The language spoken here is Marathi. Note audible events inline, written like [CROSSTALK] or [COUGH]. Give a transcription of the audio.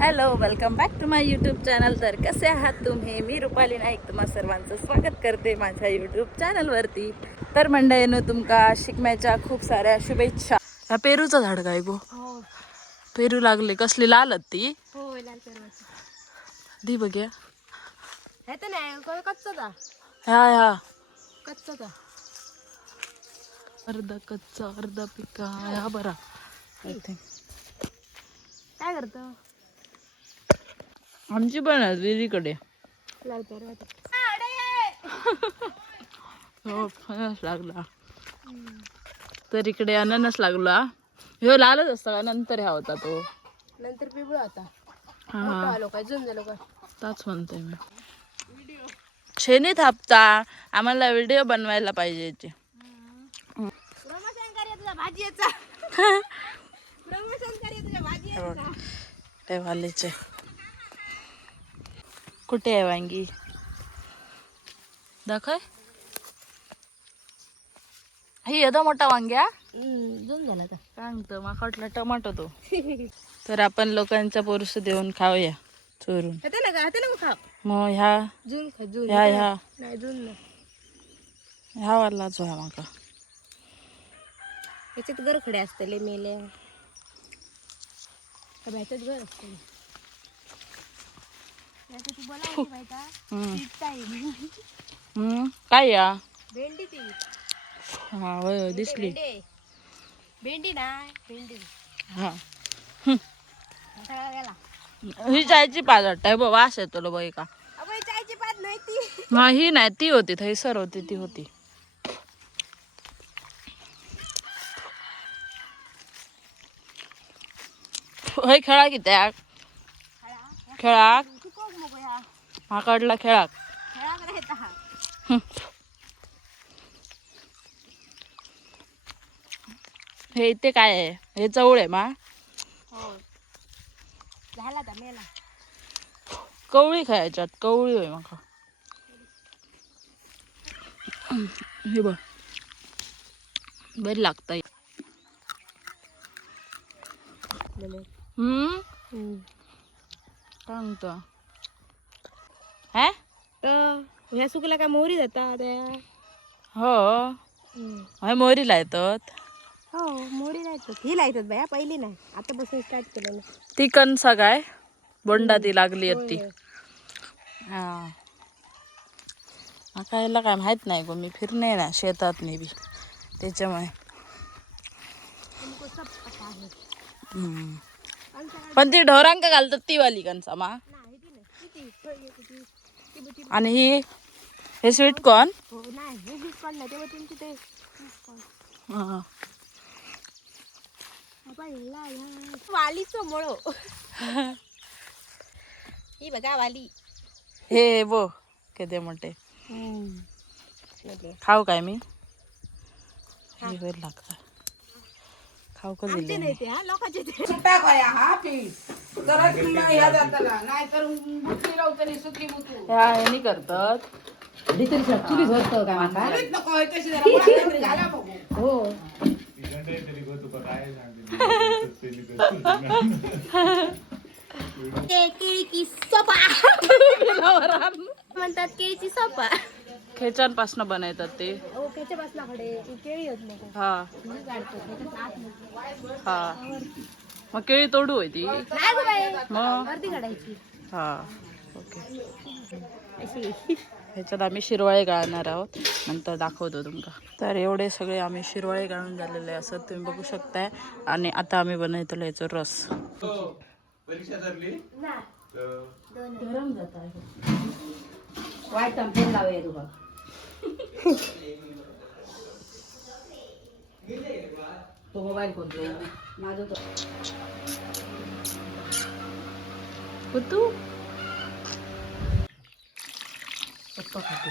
Hello welcome back to my YouTube channel तर कसे आहात तुम्ही? मी रुपाली नाईक तुम्हा सर्वांचं स्वागत करते माझ्या यूट्यूब चॅनलवरती तर मंडळीनं तुमका शिकम्याच्या खूप साऱ्या शुभेच्छा. ह्या पेरूचं झाड काय गो? हो. पेरू लागले. कसली लाल ती? हो दी बघ्या हे ह्या ह्या कच्चा दा अर्धा कच्चा अर्धा पिका. ह्या बरा. आय थिंक काय करतो? आमची पण आहे विहिरीकडे हो फणस लागला. तर इकडे अननस लागला. ह्यो लालच असता का नंतर ह्या होता तो. नंतर पिवळा होता. हा. झालो ताच म्हणते मी. शेणी थापता. आम्हाला व्हिडिओ बनवायला पाहिजे भाजीचा [LAUGHS] ते वालीचे. कुठे आहे वांगी? दाखव. ही येतो मोठा वांग्या जुन झाला का सांगतो माका वाटलं टमाटो तो. [LAUGHS] तर आपण लोकांच्या पोरस देऊन खाऊया चोरून. हे हे मग ह्या. जून खा जून. ह्या ह्या. वालाच होया माका याच्यात गरखडे असतले मेले. का ह्याच्यात घर असतले याच्यात तू बोलावली माहिती का? हम्म. पीठ आहे. हम्म, काय या? भेंडी ती. हा होय दिसली. भेंडी. भेंडी नाही भेंडी. हा. सगळा गेला. ही चायची पाच वाटत बघ वास येतो बघ का. अगं चायची पात नाही ती. ही नाही ती होती थैसर होती ती होती. हय खेळा कित्याक खेळाक म्हाका कडला खेळाक खेळा हे इथे काय आहे? हे चवळ आहे मा. कवळी खायच्यात कवळी होय माका. हे बघ. बरी लागता हम्म? काय म्हणतो? हे? तर ह्या सुकला का मोहरी जाता त्या हो हे मोहरीला येतात हो मोहरी लायतात. ही लायतात बाया पहिली नाही. आता बसून स्टार्ट केलं ती कणसा काय? बोंडा ती लागली ती. होय. हा. माका याला काय माहीत नाही गो मी फिरणे ना शेतात मी बी. त्याच्यामुळे. पण ती ढोरांका घालतात ती वाली कणसा मा. नाही ती नाही किती होय, किती ती बी ती आणि ही हे स्वीट कॉर्न वालीचं मळो ही. बघा वाली हे बो किती मोठे. खाऊ काय मी? लागतं खाऊ का आमचे नाही ते हा लोकांचे ते ह्या ह्यानी करतात. ते केळीची सोपा [LAUGHS] म्हणतात केळीची सोपा खेचांपासून बनवतात ते हो त्याच्या बसलाकडे ती केळी होत नाही का हा मी काढतो त्याच्यात आतमध्ये. हा. मग केळी तोडू होय ती? नाही गं बाई. मग? हा. ओके. ह्याच्यात आम्ही शिरवाळे गाळणार आहोत. नंतर दाखवतो तुमका. तर एवढे सगळे आम्ही शिरवाळे गाळून झालेले असं तुम्ही बघू शकताय. आणि आता आम्ही बनवतो याचा रस. गरम जात आहे तो मोबाईल कोणतो माझं तो कुतू पप्पा खाते